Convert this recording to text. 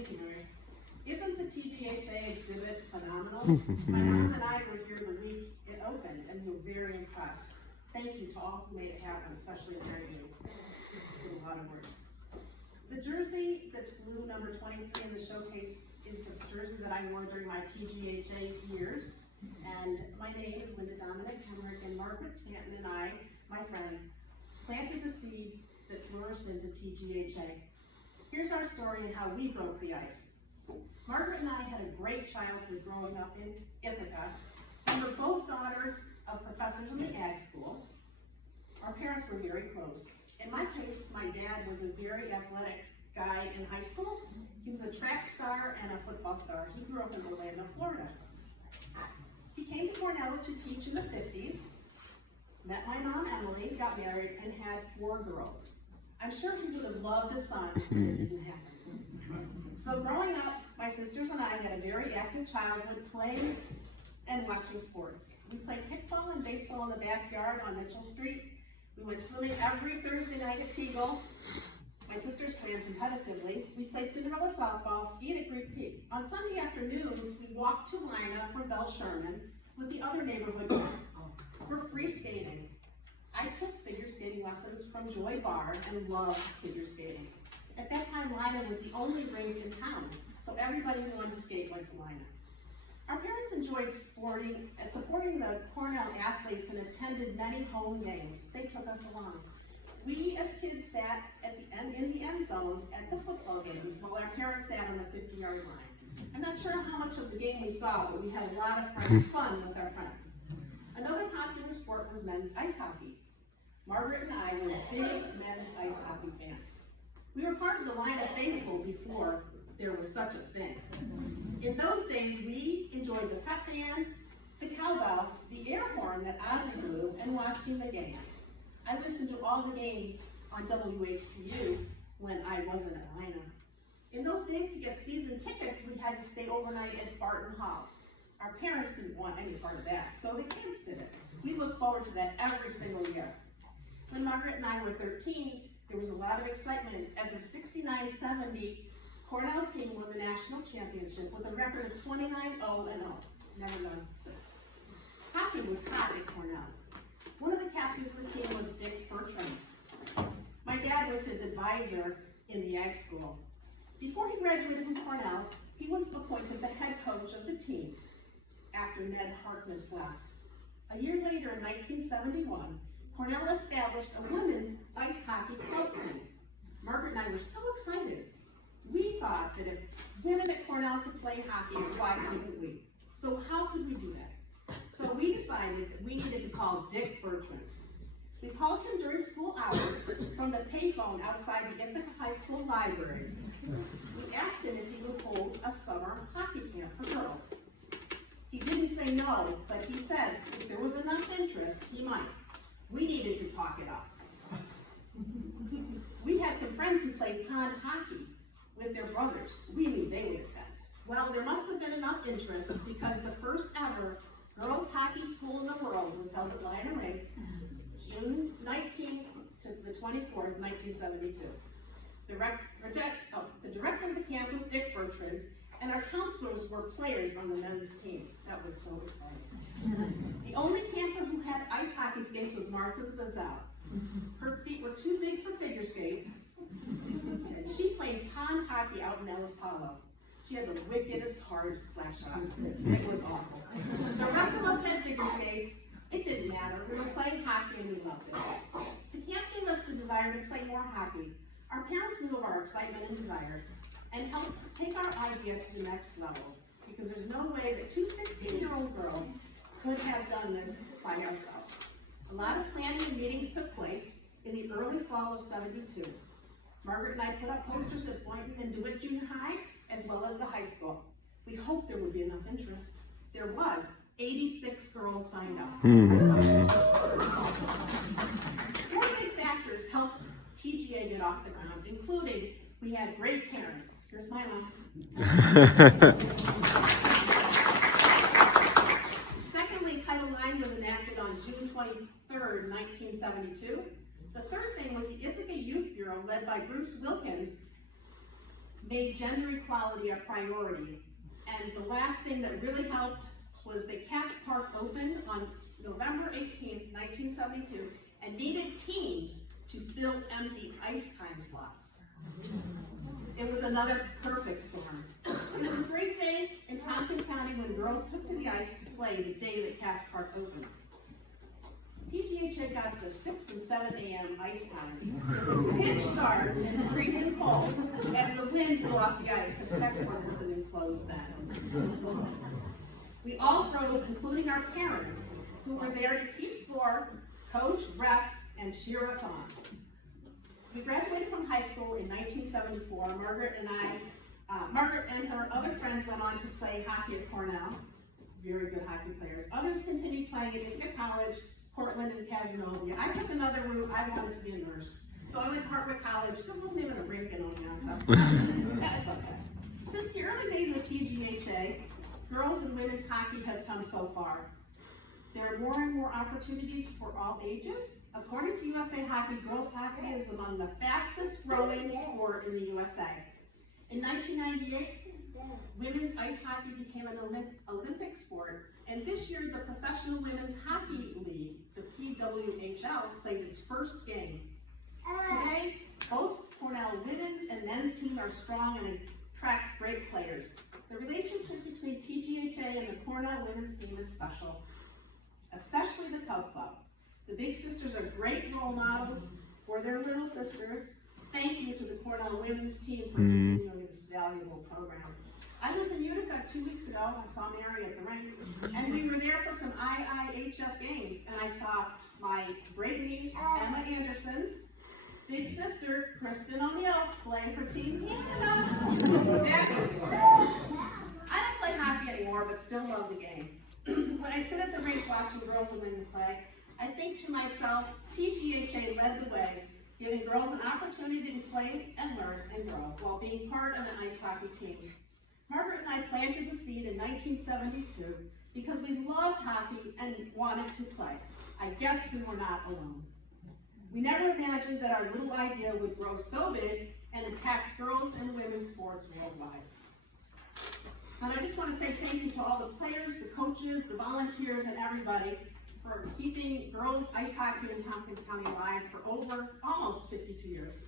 Thank you, Mary. Isn't the TGHA exhibit phenomenal? My mom and I were here the week it opened, and we were very impressed. Thank you to all who made it happen, especially Mary. Did a lot of work. The jersey that's blue, number 23 in the showcase, is the jersey that I wore during my TGHA years. And my name is Linda Dominic Henrik, and Margaret Stanton and I, my friend, planted the seed that flourished into TGHA. Here's our story and how we broke the ice. Margaret and I had a great childhood growing up in Ithaca, and we're both daughters of professors in the ag school. Our parents were very close. In my case, my dad was a very athletic guy in high school. He was a track star and a football star. He grew up in Orlando, Florida. He came to Cornell to teach in the 50s, met my mom, Emily, got married, and had 4 girls. I'm sure he would have loved a son, but it didn't happen. So growing up, my sisters and I had a very active childhood playing and watching sports. We played kickball and baseball in the backyard on Mitchell Street. We went swimming every Thursday night at Teagle. My sisters swam competitively. We played Cinderella softball, skied at Greek Peak. On Sunday afternoons, we walked to Lina from Bell Sherman with the other neighborhood kids for free skating. I took figure skating lessons from Joy Barr and loved figure skating. At that time, Lina was the only rink in town, so everybody who wanted to skate went to Lina. Our parents enjoyed supporting the Cornell athletes and attended many home games. They took us along. We as kids sat in the end zone at the football games while our parents sat on the 50-yard line. I'm not sure how much of the game we saw, but we had a lot of fun with our friends. Another popular sport was men's ice hockey. Margaret and I were big men's ice hockey fans. We were part of the line of faithful before there was such a thing. In those days, we enjoyed the pep band, the cowbell, the air horn that Ozzy blew, and watching the game. I listened to all the games on WHCU when I wasn't at Lina. In those days, to get season tickets, we had to stay overnight at Barton Hall. Our parents didn't want any part of that, so the kids did it. We looked forward to that every single year. When Margaret and I were 13, there was a lot of excitement as a 69-70 Cornell team won the national championship with a record of 29-0-0. Never done since. Hockey was hot at Cornell. One of the captains of the team was Dick Bertrand. My dad was his advisor in the ag school. Before he graduated from Cornell, he was appointed the head coach of the team after Ned Harkness left. A year later, in 1971, Cornell established a women's ice hockey club team. Margaret and I were so excited. We thought that if women at Cornell could play hockey, why couldn't we? So how could we do that? So we decided that we needed to call Dick Bertrand. We called him during school hours from the payphone outside the Ithaca High School library. We asked him if he would hold a summer hockey camp for girls. He didn't say no, but he said if there was enough interest, he might. We needed to talk it up. We had some friends who played pond hockey with their brothers. We knew they would attend. Well, there must have been enough interest because the first ever girls hockey school in the world was held at Lina Rink, June 19th to the 24th, 1972. The director of the camp was Dick Bertrand, and our counselors were players on the men's team. That was so exciting. The only camper who had ice hockey skates was Martha Bazell. Her feet were too big for figure skates, and she played pond hockey out in Ellis Hollow. She had the wickedest hard slap shot. It was awful. The rest of us had figure skates. It didn't matter. We were playing hockey and we loved it. The camp gave us the desire to play more hockey. Our parents knew of our excitement and desire and helped take our idea to the next level, because there's no way that 2 16-year-old girls could have done this by ourselves. A lot of planning and meetings took place in the early fall of '72. Margaret and I put up posters at Boynton and DeWitt Junior High, as well as the high school. We hoped there would be enough interest. There was. 86 girls signed up. 4 big factors helped TGA get off the ground, including we had great parents. Here's my mom. Secondly, Title IX was enacted on June 23rd, 1972. The third thing was the Ithaca Youth Bureau, led by Bruce Wilkins, made gender gender equality a priority. And the last thing that really helped was that Cass Park opened on November 18th, 1972, and needed teams to fill empty ice time slots. It was another perfect storm. It was a great day in Tompkins County when girls took to the ice to play the day that Cass Park opened. TGHA got the 6 and 7 a.m. ice times. It was pitch dark and freezing cold as the wind blew off the ice because Cass Park wasn't enclosed then. We all froze, including our parents, who were there to keep score, coach, ref, and cheer us on. We graduated from high school in 1974. Margaret and her other friends went on to play hockey at Cornell. Very good hockey players. Others continued playing at Ithaca College, Portland, and Casanova. I took another route. I wanted to be a nurse. So I went to Hartwick College. There wasn't even a rink in Oneonta. That's okay. Since the early days of TGHA, girls and women's hockey has come so far. There are more and more opportunities for all ages. According to USA Hockey, girls hockey is among the fastest growing sport in the USA. In 1998, women's ice hockey became an Olympic sport, and this year the Professional Women's Hockey League, the PWHL, played its first game. Today, both Cornell women's and men's teams are strong and attract great players. The relationship between TGHA and the Cornell women's team is special, especially the Cub Club. The Big Sisters are great role models for their little sisters. Thank you to the Cornell women's team for continuing this valuable program. I was in Utica 2 weeks ago. I saw Mary at the rink, and we were there for some IIHF games, and I saw my great niece, Emma Anderson's big sister, Kristen O'Neill, play for Team Canada. That was exciting. I don't play hockey anymore, but still love the game. When I sit at the rink watching girls and women play, I think to myself, TGHA led the way, giving girls an opportunity to play and learn and grow while being part of an ice hockey team. Margaret and I planted the seed in 1972 because we loved hockey and wanted to play. I guess we were not alone. We never imagined that our little idea would grow so big and impact girls and women's sports worldwide. And I just want to say thank you to all the players, the coaches, the volunteers, and everybody for keeping girls ice hockey in Tompkins County alive for over almost 52 years.